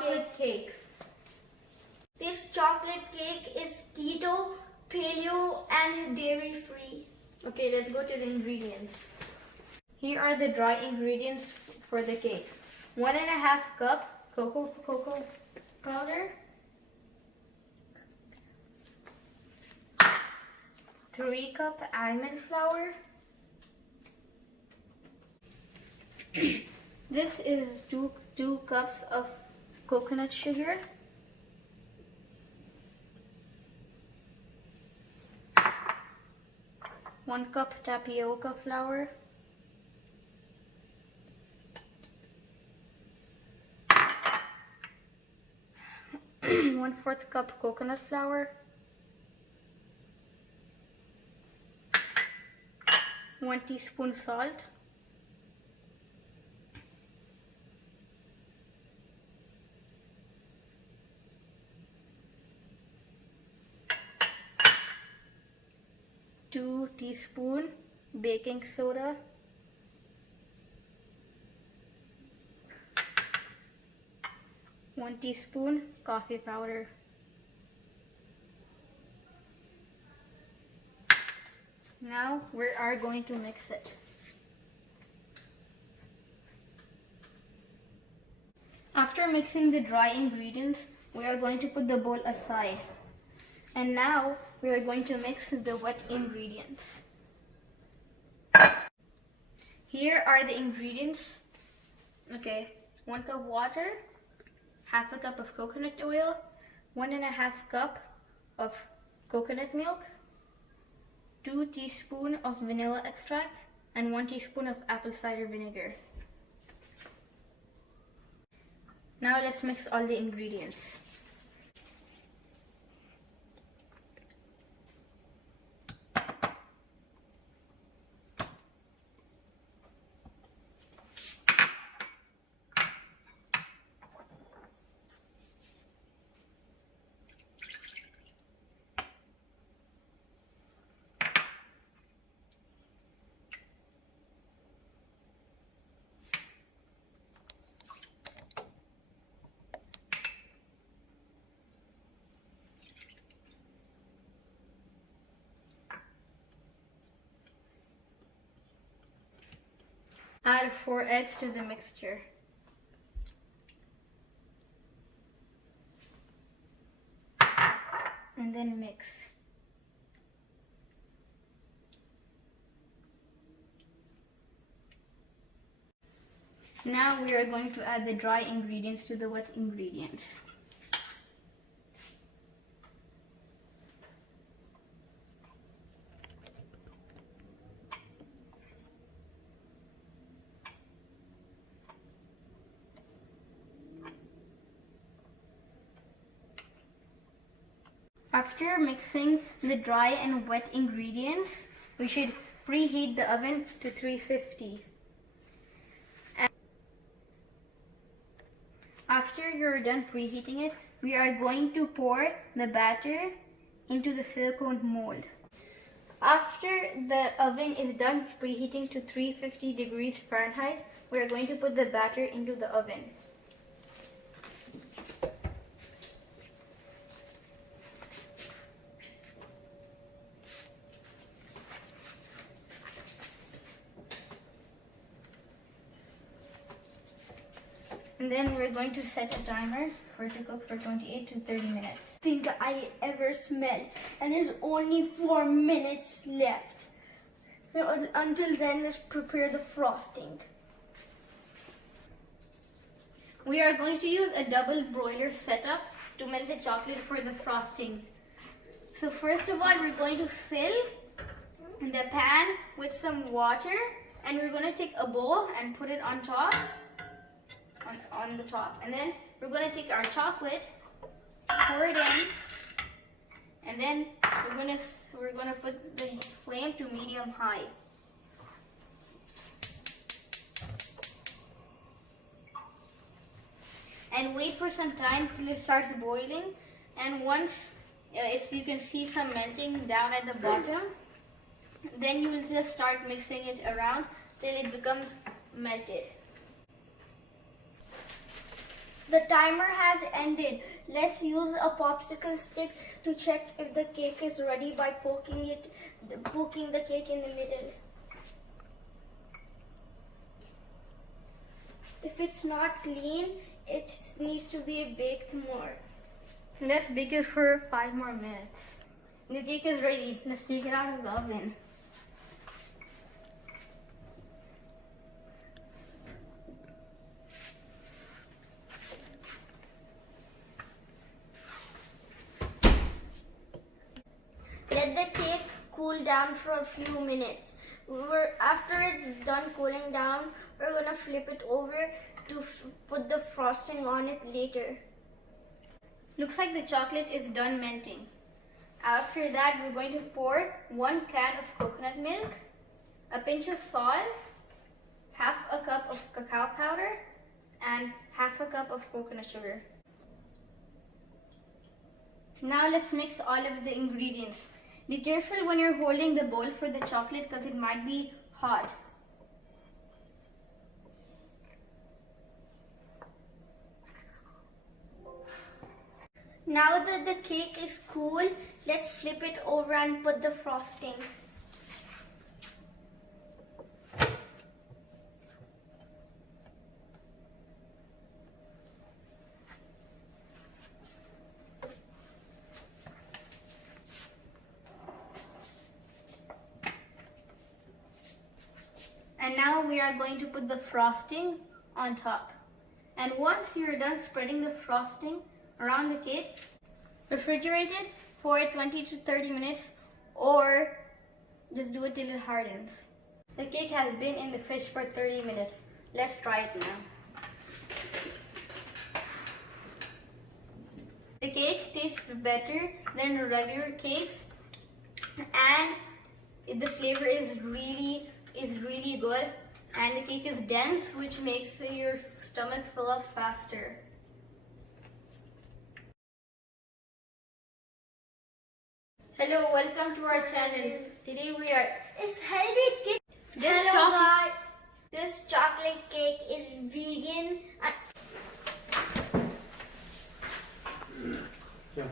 chocolate cake. This chocolate cake is keto, paleo and dairy free. Okay, let's go to the ingredients. Here are the dry ingredients for the cake. 1.5 cup cocoa powder, 3 cup almond flour. This is 2 cups of coconut sugar. 1 cup tapioca flour. 1/4 cup coconut flour. 1 teaspoon salt. 2 teaspoon baking soda. 1 teaspoon coffee powder. Now we are going to mix it. After mixing the dry ingredients, we are going to put the bowl aside. And now we are going to mix the wet ingredients. Here are the ingredients. Okay, 1 cup water, 1/2 cup of coconut oil, 1.5 cup of coconut milk, 2 teaspoons of vanilla extract, and 1 teaspoon of apple cider vinegar. Now let's mix all the ingredients. Add 4 eggs to the mixture. And then mix. Now we are going to add the dry ingredients to the wet ingredients. After mixing the dry and wet ingredients, we should preheat the oven to 350. After you're done preheating it, we are going to pour the batter into the silicone mold. After the oven is done preheating to 350 degrees Fahrenheit, we are going to put the batter into the oven. And then we're going to set a timer for it to cook for 28 to 30 minutes. Think I ever smell, and there's only 4 minutes left. Until then, let's prepare the frosting. We are going to use a double broiler setup to melt the chocolate for the frosting. So first of all, we're going to fill the pan with some water, and we're going to take a bowl and put it on top. On the top, and then we're going to take our chocolate, pour it in, and then we're going to put the flame to medium high. And wait for some time till it starts boiling, and once you can see some melting down at the bottom, then you will just start mixing it around till it becomes melted. The timer has ended. Let's use a popsicle stick to check if the cake is ready by poking the cake in the middle. If it's not clean, it needs to be baked more. Let's bake it for 5 more minutes. The cake is ready. Let's take it out of the oven. Let the cake cool down for a few minutes. After it's done cooling down, we're gonna flip it over to put the frosting on it later. Looks like the chocolate is done melting. After that, we're going to pour 1 can of coconut milk, a pinch of salt, half a cup of cacao powder, and half a cup of coconut sugar. Now let's mix all of the ingredients. Be careful when you're holding the bowl for the chocolate because it might be hot. Now that the cake is cool, let's flip it over and put the frosting. And now we are going to put the frosting on top. And once you're done spreading the frosting around the cake, refrigerate it for 20 to 30 minutes or just do it till it hardens. The cake has been in the fridge for 30 minutes. Let's try it now. The cake tastes better than regular cakes and the flavor is really good, and the cake is dense, which makes your stomach fill up faster. Hello, welcome to our channel. Today we are It's healthy cake. Hello guys. This chocolate cake is vegan. Yeah.